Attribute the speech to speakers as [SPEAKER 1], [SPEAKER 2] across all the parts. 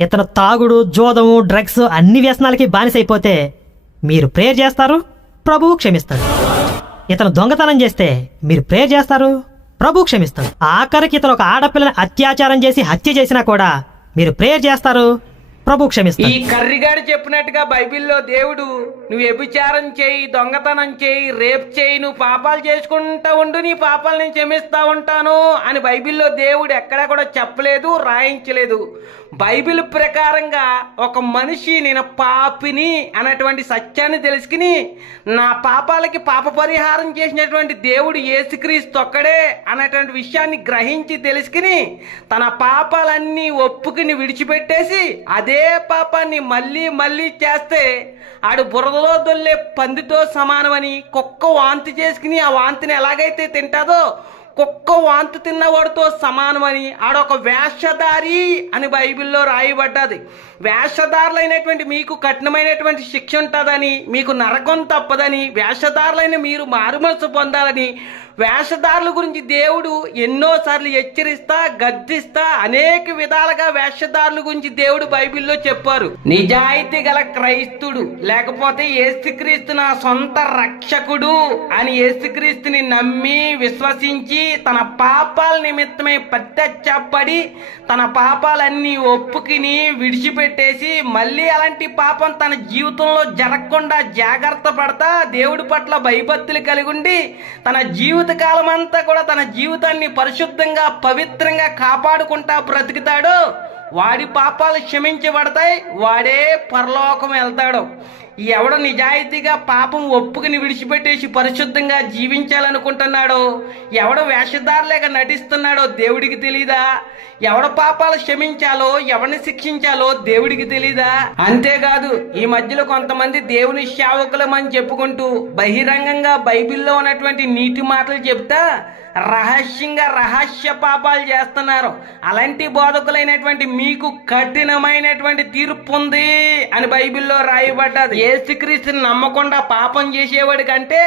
[SPEAKER 1] ఇతను తాగుడు జోదము డ్రగ్స్ అన్ని వ్యసనాలకి బానిసైపోతే మీరు ప్రేయర్ చేస్తారు ప్రభువు క్షమిస్తాడు. ఇతను దొంగతనం చేస్తే మీరు ప్రేయర్ చేస్తారు ప్రభు క్షమిస్తాడు. ఆఖరికి ఇతను ఒక ఆడపిల్లని అత్యాచారం చేసి హత్య చేసినా కూడా మీరు ప్రేయర్ చేస్తారు ప్రభు
[SPEAKER 2] ఈ కర్రిగాడు చెప్పినట్టుగా బైబిల్లో దేవుడు నువ్వు వ్యభిచారం చేయి దొంగతనం చేయి రేప్ చేయి నువ్వు పాపాలు చేసుకుంటా ఉండు నీ పాపాలు నేను క్షమిస్తా ఉంటాను అని బైబిల్లో దేవుడు ఎక్కడా కూడా చెప్పలేదు రాయించలేదు. బైబిల్ ప్రకారంగా ఒక మనిషి నేను పాపిని అనేటువంటి సత్యాన్ని తెలుసుకుని నా పాపాలకి పాప పరిహారం చేసినటువంటి దేవుడు యేసుక్రీస్తు ఒక్కడే అనేటువంటి విషయాన్ని గ్రహించి తెలుసుకుని తన పాపాలన్నీ ఒప్పుకుని విడిచిపెట్టేసి అదే పాపాన్ని మళ్ళీ మళ్ళీ చేస్తే ఆడు బురదలో దొల్లే పందితో సమానమని కుక్క వాంతి చేసుకుని ఆ వాంతిని ఎలాగైతే తింటాదో కుక్క వాంతి తిన్నవాడితో సమానమని ఆడొక వేషధారి అని బైబిల్లో రాయబడ్డది. వేషధారులైనటువంటి మీకు కఠినమైనటువంటి శిక్ష ఉంటుందని మీకు నరకం తప్పదని వేషధారులైన మీరు మారుమనసు పొందాలని వేషధారుల గురించి దేవుడు ఎన్నోసార్లు హెచ్చరిస్తా గద్దిస్తా అనేక విధాలుగా వేషధారుల గురించి దేవుడు బైబిల్లో చెప్పారు. నిజాయితీ గల క్రైస్తుడు లేకపోతే ఏసుక్రీస్తు నా సొంత రక్షకుడు అని ఏసుక్రీస్తుని నమ్మి విశ్వసించి తన పాపాల నిమిత్తమై పశ్చాత్తాపడి తన పాపాలన్నీ ఒప్పుకుని విడిచిపెట్టేసి మళ్ళీ అలాంటి పాపం తన జీవితంలో జరగకుండా జాగ్రత్త పడతా దేవుడి పట్ల భయభక్తులు కలిగి ఉండి తన జీవితకాలం అంతా కూడా తన జీవితాన్ని పరిశుద్ధంగా పవిత్రంగా కాపాడుకుంటా బ్రతుకుతాడు. వాడి పాపాలు క్షమించబడతాయి. వాడే పరలోకం వెళ్తాడు. ఎవడు నిజాయితీగా పాపం ఒప్పుకుని విడిచిపెట్టేసి పరిశుద్ధంగా జీవించాలనుకుంటున్నాడో ఎవడు వేషధారులేక నటిస్తున్నాడో దేవుడికి తెలీదా? ఎవడ పాపాలు క్షమించాలో ఎవరిని శిక్షించాలో దేవుడికి తెలీదా? అంతేకాదు ఈ మధ్యలో కొంతమంది దేవుని సేవకులమని చెప్పుకుంటూ బహిరంగంగా బైబిల్లో ఉన్నటువంటి నీటి మాటలు చెప్తా రహస్యంగా రహస్య పాపాలు చేస్తున్నారు. అలాంటి బోధకులైనటువంటి మీకు కఠినమైనటువంటి తీర్పు ఉంది అని బైబిల్లో రాయబడ్డది. ఏసుక్రీస్తుని నమ్మకుండా పాపం చేసేవాడి కంటే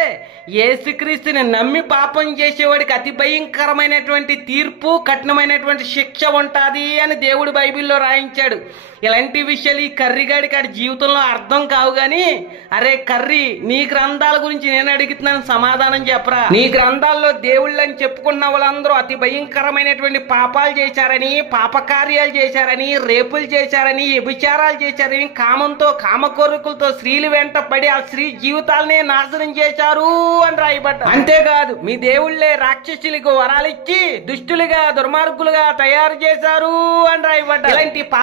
[SPEAKER 2] ఏసుక్రీస్తుని నమ్మి పాపం చేసేవాడికి అతి భయంకరమైనటువంటి తీర్పు కఠినమైనటువంటి శిక్ష ఉంటుంది అని దేవుడు బైబిల్లో రాయించాడు. ఇలాంటి విషయాలు ఈ కర్రీగాడికి ఆడి జీవితంలో అర్థం కావు కానీ అరే కర్రీ నీ గ్రంథాల గురించి నేను అడుగుతున్నాను సమాధానం చెప్పరా? నీ గ్రంథాల్లో దేవుళ్ళని చెప్పుకున్న వాళ్ళందరూ అతి భయంకరమైనటువంటి పాపాలు చేశారని పాపకార్యాలు చేశారని రేపులు చేశారని వ్యభిచారాలు చేశారని కామంతో కామ కోరికలతో స్త్రీలు వెంట పడి ఆ స్త్రీ జీవితాలనే నాశనం చేశారు అని రాయబడ్డ అంతేకాదు మీ దేవుళ్ళే రాక్షసులకు వరాలిచ్చి దుష్టులుగా దుర్మార్గులుగా తయారు చేశారు అని రాయబడ్డ ఇలాంటి